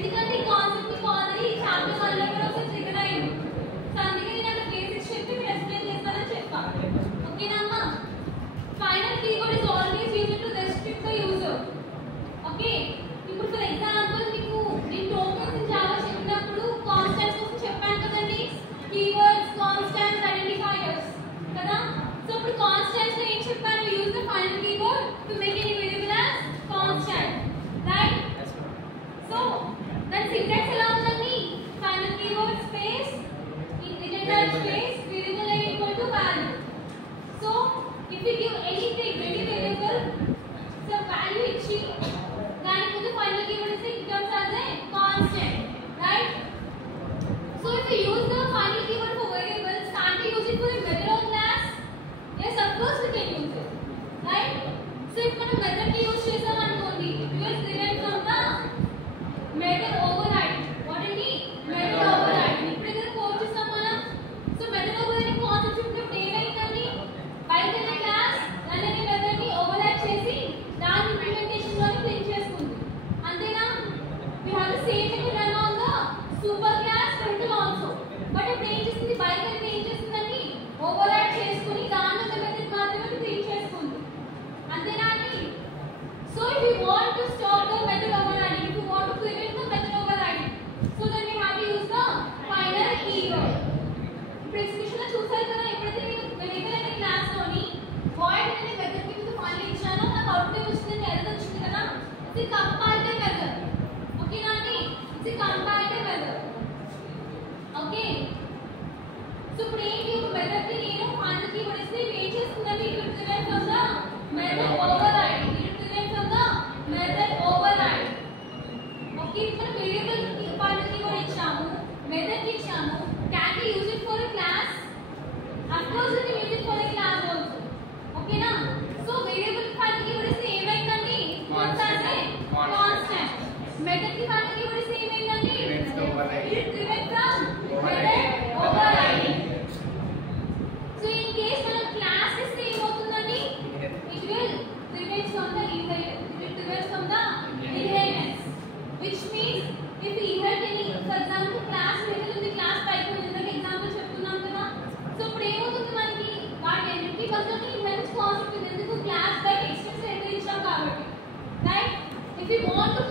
ఎందుకంటే ఈ కాన్సెప్ట్ మీకు ఆల్రెడీ చాప్టర్ 1 లో కూడా ఒకసారి ట్రిగర్ అయ్యింది. సో అందుకే నేను అక్కడ బేసిక్స్ చెప్పి మీరు ఎక్స్ప్లెయిన్ చేస్తానని చెప్పాను. ఓకేనా అమ్మా? Final keyword is always used to restrict the user. Okay, ఇప్పుడు ఫర్ ఎగ్జాంపుల్ మీకు నేను టోకెన్స్ ఇన్ జావా చెప్పినప్పుడు కాన్స్టెంట్స్ కోసం చెప్పాను కదండి. కీవర్డ్స్, కాన్స్టెంట్స్, ఐడెంటిఫైయర్స్ కదా. సో ఇప్పుడు కాన్స్టెంట్స్ లో ఏం చెప్పాను? Use the final keyword to make any variable as constant, right? So దాని సింటాక్స్ ఎలా ఉందండి? Final keyword space integer space variable name equal to value. So if we give anything any variable some value ఇచ్చి దానికి ముందు final keyword ఇస్తే it becomes as a constant, right? So if we use the final keyword for variables, can't we use it for a method or class? Yes, of course we can use it, right? So if మనం method కి యూస్ చేసాం అనుకోండి, it will derive from the method overriding. What is it? Method overriding. ఇప్పుడు ఇక్కడ కోడ్ చేస్తాం మనం. So method overriding concept చెప్పినప్పుడు ఏమైందండి? బయట ఉన్న క్లాస్ దాని method ని ఓవర్రైడ్ చేసి దాని ఇంప్లిమెంటేషన్ లోని ప్రింట్ చేసుకుంది. అంతేనా? we have the same method run on the super class printer also. But ఇప్పుడు ఏం చేస్తుంది? బయట ఏం చేస్తుందండి? ఓవర్రైడ్ చేసుకుని దాని మెథడ్ మాత్రమే ప్రింట్ చేసుకుంది. అంతేనా అండి? So if we want to stop the method overriding, if we want to prevent the method overriding, so then we have to use the final keyword. ఇప్పుడు ఎగ్జిక్యూషన్ లో చూసారు కదా, ఎప్పుడైతే నేను ఏదైనా క్లాస్ లోని void అనే మెథడ్ కి ముందు ఫైనల్ ఇచ్చానో నాకు అవుట్పుట్ వచ్చింది, ఎర్రర్ వచ్చింది కదా. ఇది కంపైలర్ మెథడ్. ఓకేనా అండి? ఇది కంపైలర్ మెథడ్. ఓకే, సో ఇప్పుడు ఏంటి? ఒక మెథడ్ కి నేను ఫైనల్ కీవర్డ్ ఇస్తే ఏం చేస్తుందంటే it will prevent from the method overriding. It will prevent from the method overriding. Okay, ఇప్పుడు వేరియబుల్ ఫైనల్ కీవర్డ్ ఇచ్చాము, మెథడ్ ఇచ్చాము. Can we use it for a class? Of course we can use it for a class also. ఓకేనా? So variable final keyword ఇస్తే ఏమైందండి? constant. Method కి final keyword ఇస్తే ఏమైందండి? it prevent from method overriding. So in case మనం క్లాస్ ఇస్తే ఏమవుతుందండి? it will prevent from the inheritance, which means if we inherit any, for example class variable ఉంది, clause type ఉంది, ఇందాక ఎగ్జాంపుల్ చెప్తున్నాం కదా. సో ఇప్పుడు ఏమవుతుంది? మనకి వాటి ఎన్నిటి బదులు ఇన్హెరిటెన్స్ కాన్సెప్ట్ ఉంది. ఎందుకు? క్లాస్ బై ఎక్స్టెన్షన్ ఎంటర్ ఇచ్చాం కాబట్టి, right? if we want to